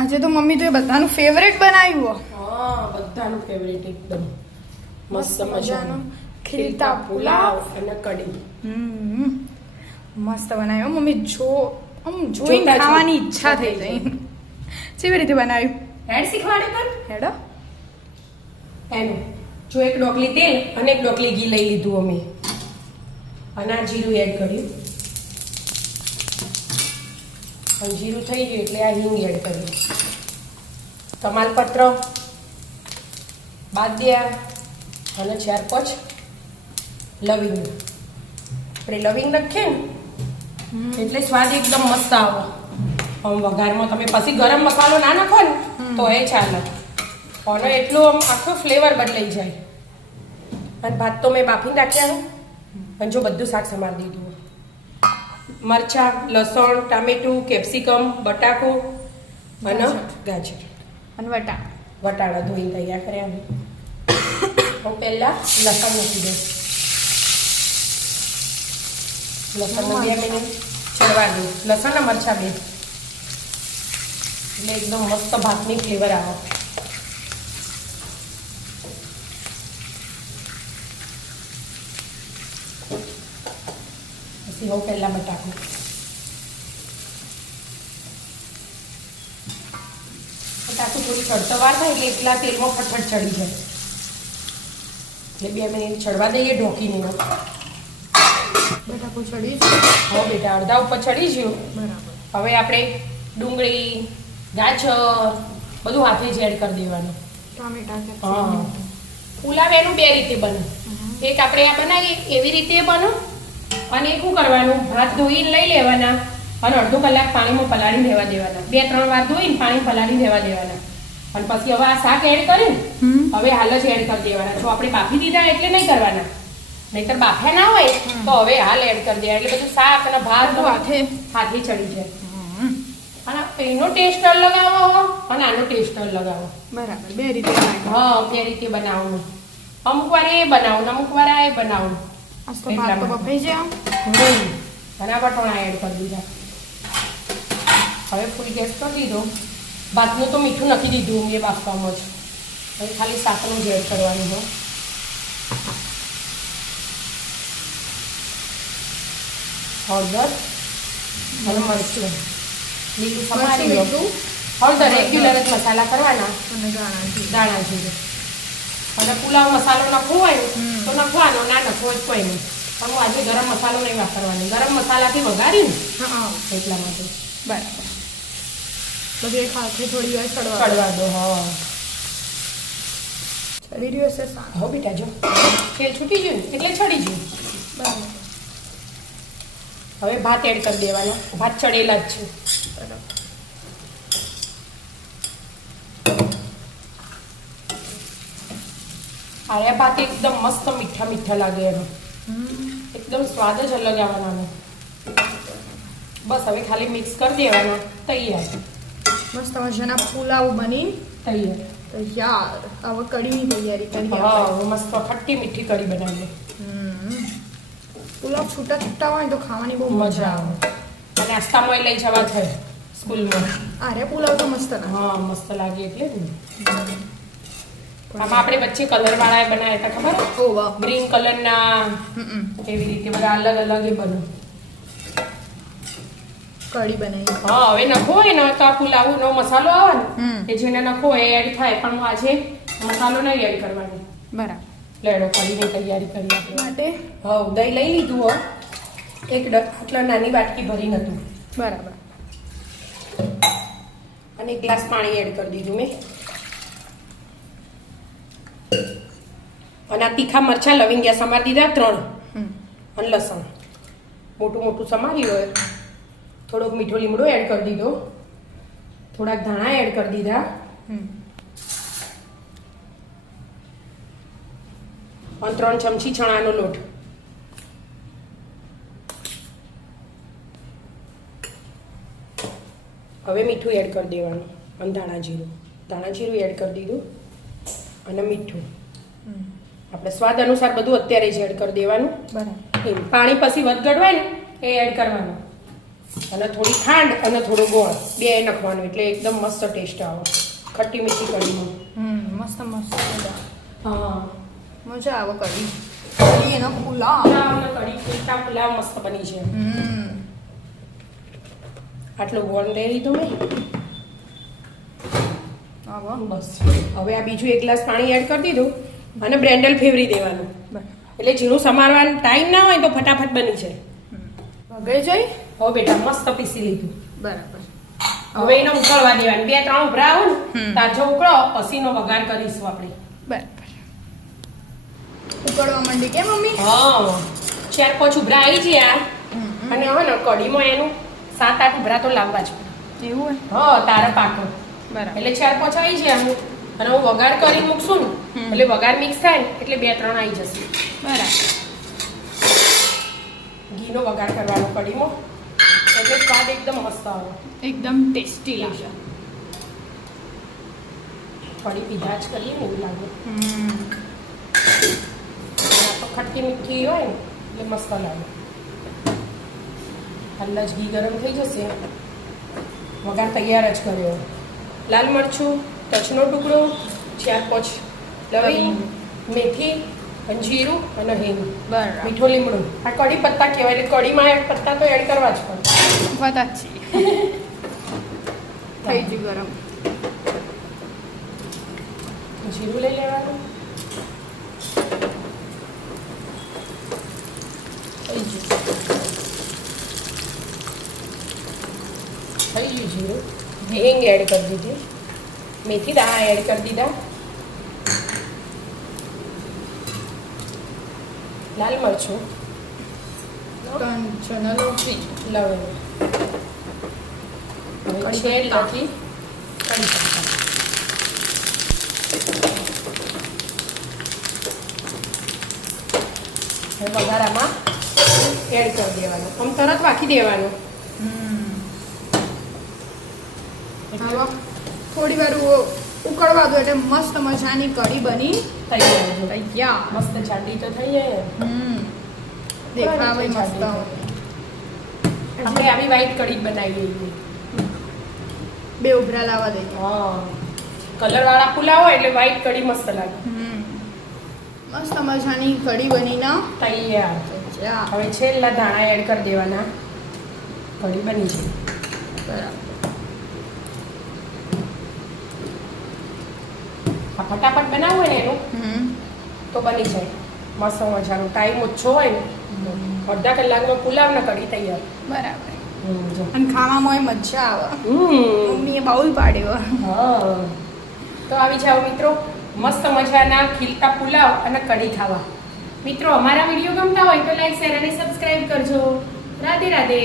આજે તો મમ્મી તો એ બધાનું ફેવરેટ બનાવ્યું. હા, બધાનું ફેવરેટ એકદમ મસ્ત મજાનું ખીલતા પુલાવ અને કઢી. મસ્ત બનાવ્યો મમ્મી. જોઈને ખાવાની ઈચ્છા થઈ ગઈ. કેવી રીતે બનાવ્યું? હેડ શીખવાડે તને હેડો. એનું જો એક ડોકલી તેલ અને એક ડોકલી ઘી લઈ લીધું અમે, અને આ જીરું એડ કર્યું. અને જીરું થઈ ગયું એટલે આ હિંગ એડ કર્યું. તમાલપત્ર, બાદિયા અને 4-5 લવિંગ. આપણે લવિંગ નાખીએ ને એટલે સ્વાદ એકદમ મસ્ત આવે. આમ વઘારમાં તમે પછી ગરમ મસાલો ના નાખો ને તો એ ચાલે, અને એટલું આમ આખો ફ્લેવર બદલાઈ જાય. અને ભાત તો મેં બાફી નાખ્યા અને જો બધું શાક સમારી દીધું. મરચાં, લસણ, ટામેટું, કેપ્સિકમ, બટાકું અને ગાજર અને વટાણા ધોઈને તૈયાર કર્યા. હું પહેલાં લસણ મૂકી દઉં. લસણને 2 મિનિટ ચડવા દઉં. લસણ અને મરચાં 2 એટલે એકદમ મસ્ત ભાતની ફ્લેવર આવે. પછી હું પહેલાં બટાકું. બટાકું થોડી ચડતો વાર થાય એટલે એટલા તેલમાં ફટફટ ચડી જાય. એટલે 2 મિનિટ ચડવા દઈએ ઢોકીને. બટાકું ચડી ગયું. હવે બેટા અડધા ઉપર ચડી ગયું. બરાબર. હવે આપણે ડુંગળી, ગાજર બધું હાથે જ એડ કરી દેવાનું. ટામેટા. હા, પુલાવ એનું 2 રીતે બને. એક આપણે આ બનાવીએ એવી રીતે બને, અને એક શું કરવાનું, ભાત ધોઈને લઈ લેવાના અને અડધો કલાક પાણીમાં પલાળી રહેવા દેવાના. 2-3 વાર ધોઈને પાણી પલાળી રહેવા દેવાના. અને પછી હવે આ શાક એડ કરીને હવે હાલ જ એડ કરી દેવાના. જો આપણે બાફી દીધા એટલે નહીં કરવાના, નહીતર બાફ્યા ના હોય તો હવે હાલ એડ કરી દેવા. એટલે બધું શાક અને ભાત હાથે ચડી જાય. અને એનો ટેસ્ટ અલગ આવો અને આનો ટેસ્ટ અલગ આવો. બરાબર. 2 રીતે. હા, 2 રીતે બનાવવાનું. અમુક વાર એ બનાવું, અમુક વાર આ બનાવું. આજ તો ભાત તો બફાઈ જાય. અને આ વટોણા એડ કરી દીધા. હવે ફૂલ ગેસ કરી દીધો. ભાતનું તો મીઠું નથી દીધું એ બાફવામાં જ. હવે ખાલી શાકનું જ એડ કરવાનું હોય. હળદર અને મરચું લીલું સમારી લો. હળદર રેગ્યુલર જ મસાલા કરવાના અને દાણા જીરું. અને પુલાવ મસાલો નાખવો હોય તો નાખવાનો, ના નાખવો હોય કોઈ નહીં. પણ હું આજે ગરમ મસાલો નહીં વાપરવાનો. ગરમ મસાલાથી વઘારીને એટલા માટે. બરાબર. બધું એક હાથે થોડી વાર ચડવા દો. હા, ચડી રહ્યું હશે શાક. હો બેટા, જો તેલ છૂટી ગયું ને એટલે ચડી ગયું. બરાબર. હવે ભાત એડ કરી દેવાનો. ભાત ચડેલા જ છે. બરાબર. આયા ભાત એકદમ મસ્ત મીઠા મીઠા લાગે. એનો એકદમ સ્વાદ જ અલગ આવવાનો. બસ હવે ખાલી મિક્સ કરી દેવાનો. તૈયાર. મસ્ત મજાના પુલાવ બની તૈયાર. હવે કઢીની તૈયારી કરી. હા, મસ્ત ખટ્ટી મીઠી કઢી બનાવીએ. પુલાવ છૂટા છૂટા હોય તો ખાવાની બહુ મજા આવે. અને નાસ્તામાં લઈ જવા થાય સ્કૂલમાં. અરે પુલાવ તો મસ્ત ના. હા, મસ્ત લાગે એટલે ને. આમાં આપણે વચ્ચે કલર વાળા બનાવ્યા હતા, ખબર? ઓ વાહ. ગ્રીન કલરના એવી રીતે બધા અલગ અલગ એ બને. કઢી બનાવી. હા, હવે નખો હોય ને તો આ પુલાવનો મસાલો આવે ને એ જેને નખો હોય એ એડ થાય. પણ હું આજે મસાલો નહીં એડ કરવાનો. બરાબર. લેડો કઢીની તૈયારી કરી આપણે માટે હા, દહીં લઈ લીધું હો. આટલા નાની બાટકી ભરી નતું. બરાબર. અને 1 ગ્લાસ પાણી એડ કરી દીધું મેં. અને આ તીખા મરચાં લવિંગિયા સમારી દીધા 3. અને લસણ મોટું મોટું સમારી હોય. થોડોક મીઠો લીમડો એડ કરી દીધો. થોડાક ધાણા એડ કરી દીધા. અને 3 ચમચી ચણાનો લોટ. હવે મીઠું એડ કરી દેવાનું. અને ધાણા જીરું એડ કરી દીધું. અને મીઠું આપણે સ્વાદ અનુસાર બધું અત્યારે જ એડ કરી દેવાનું. બરાબર. પાણી પછી વધઘટ હોય ને એ એડ કરવાનું. અને થોડી ખાંડ અને થોડો ગોળ બે નાખવાનું એટલે એકદમ મસ્ત ટેસ્ટ આવે ખટ્ટી મીઠી કઢીમાં. મસ્ત મસ્ત હા મજા આવે કઢી કઢી એનો પુલાવ પુલાવ અને કઢી ફુલકા પુલાવ મસ્ત બની છે. આટલો ગોળ લઈ લીધો મેં. બસ હવે આ બીજું 1 ગ્લાસ પાણી એડ કરી દીધું અને બ્લેન્ડર ફેવરી દેવાનું એટલે ઝીણું સમારવાનો ટાઈમ ના હોય તો ફટાફટ બની જાય. વગર જઈ હવે બેટા મસ્ત પીસી લીધું. બરાબર. હવે એને ઉકળવા દેવાનું 2-3 ઉભરા આવો ને તાજો ઉકળો પછીનો વઘાર કરીશું આપણે. બરાબર. ઉકળવા માંડી કે મમ્મી? હા 4-5 ઉભરા આવી ગયા અને હવે ને કઢીમાં એનું 7-8 ઉભરા તો લાવવા જ પડે. એવું હા તારા પાકો બરાબર. એટલે 4-5 આવી ગયા અને હું વઘાર કરી મૂકશું ને એટલે વઘાર મિક્સ થાય ને એટલે 2-3 આવી જશે. બરાબર. ઘીનો વઘાર કરવાનો કઢીમાં એટલે સ્વાદ એકદમ મસ્ત આવે. એકદમ ટેસ્ટી લાગે. કઢી પીધા જ કરીએ ને એવું લાગે. આ તો ખટ્ટી મીઠી હોય ને એટલે મસ્ત લાગે. હાલ જ ઘી ગરમ થઈ જશે વઘાર તૈયાર જ કર્યો. લાલ મરચું તજનો ટુકડો 4-5 લવિંગ મેથી અને જીરું અને હિંગ બરાબર. મીઠો લીમડો. આ કઢી પત્તા કહેવાય એટલે કઢીમાં પત્તા તો એડ કરવા જ પડે. બતાચી થઈ ગયું ગરમ. જીરું લઈ લેવાનું. થઈ ગયું જીરું. હિંગ એડ કરી દીધી. મેથી દાણા એડ કરી દીધા. લાલ મરચું કંચના લોટી લવિંગ હવે છેડ લખી કઢી પત્તા. હવે વઘારામાં એડ કરી દેવાનું. આમ તરત વાખી દેવાનું. હવે થોડી વાર ઉકળવા દો એટલે મસ્ત મજાની કઢી બની તૈયાર. તૈયાર. મસ્ત જાડી તો થઈ જાય ને. દેખાવે મસ્ત. આપણે આવી વ્હાઈટ કઢી જ બનાવી દઈએ. બે ઉભરા લાવવા દઈએ. હા કલર વાળા પુલાવ હોય એટલે વ્હાઈટ કઢી મસ્ત લાગે. મસ્ત મજાની કઢી બનીને તૈયાર. તૈયાર. હવે છેલ્લા ધાણા એડ કરી દેવાના. કઢી બની છે. બરાબર. આ ફટાફટ બનાવવું હોય ને એનું તો બની જાય મસ્ત મજાનું. ટાઈમ ઓછો હોય ને અડધા કલાકમાં પુલાવ ને કઢી તૈયાર. બરાબર. જો. અને ખાવામાં મજા આવે. મમ્મીએ બાઉલ પાડ્યો. હા તો આવી જાઓ મિત્રો મસ્ત મજાના ખીલતા પુલાવ અને કઢી ખાવા. મિત્રો અમારા વિડીયો ગમતા હોય તો લાઈક શેર અને સબસ્ક્રાઇબ કરજો. રાધે રાધે.